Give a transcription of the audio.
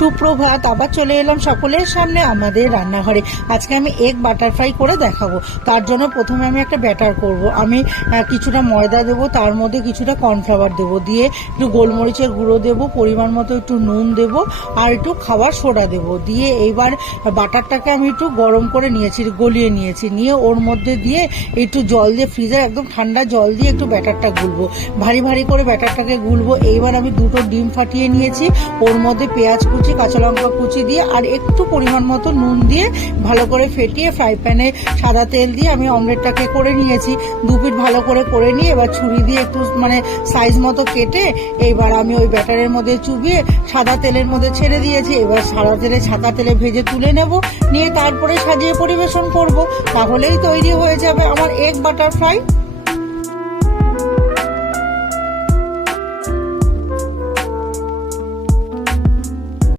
সুপ্রভাত, আবার চলে এলাম সকলের সামনে আমাদের রান্নাঘরে। আজকে আমি এগ বাটার ফ্রাই করে দেখাবো। তার জন্য প্রথমে আমি একটা ব্যাটার করব। আমি কিছুটা ময়দা দেবো, তার মধ্যে কিছুটা কর্নফ্লাওয়ার দেবো, দিয়ে একটু গোলমরিচের গুঁড়ো দেবো, পরিমাণ মতো একটু নুন দেবো, আর একটু খাবার সোডা দেবো। দিয়ে এইবার বাটারটাকে আমি একটু গরম করে নিয়েছি, গলিয়ে নিয়েছি, নিয়ে ওর মধ্যে দিয়ে একটু জল দিয়ে, ফ্রিজের একদম ঠান্ডা জল দিয়ে একটু ব্যাটারটা গুলবো, ভারী ভারী করে ব্যাটারটাকে গুলবো। এইবার আমি দুটো ডিম ফাটিয়ে নিয়েছি, ওর মধ্যে পেঁয়াজ কুচি, কাঁচা লঙ্কা কুচি দিয়ে আর একটু পরিমাণ মতো নুন দিয়ে ভালো করে ফেটিয়ে ফ্রাই প্যানে সাদা তেল দিয়ে আমি অমলেটটাকে করে নিয়েছি। দু পিঠ ভালো করে নিয়ে এবার ছুরি দিয়ে একটু সাইজ মতো কেটে এইবার আমি ওই ব্যাটারের মধ্যে চুবিয়ে সাদা তেলের মধ্যে ছেড়ে দিয়েছি। এবার সাদা তেলে ছাকা তেলে ভেজে তুলে নেব, নিয়ে তারপরে সাজিয়ে পরিবেশন করব। তাহলেই তৈরি হয়ে যাবে আমার এগ বাটার ফ্রাই।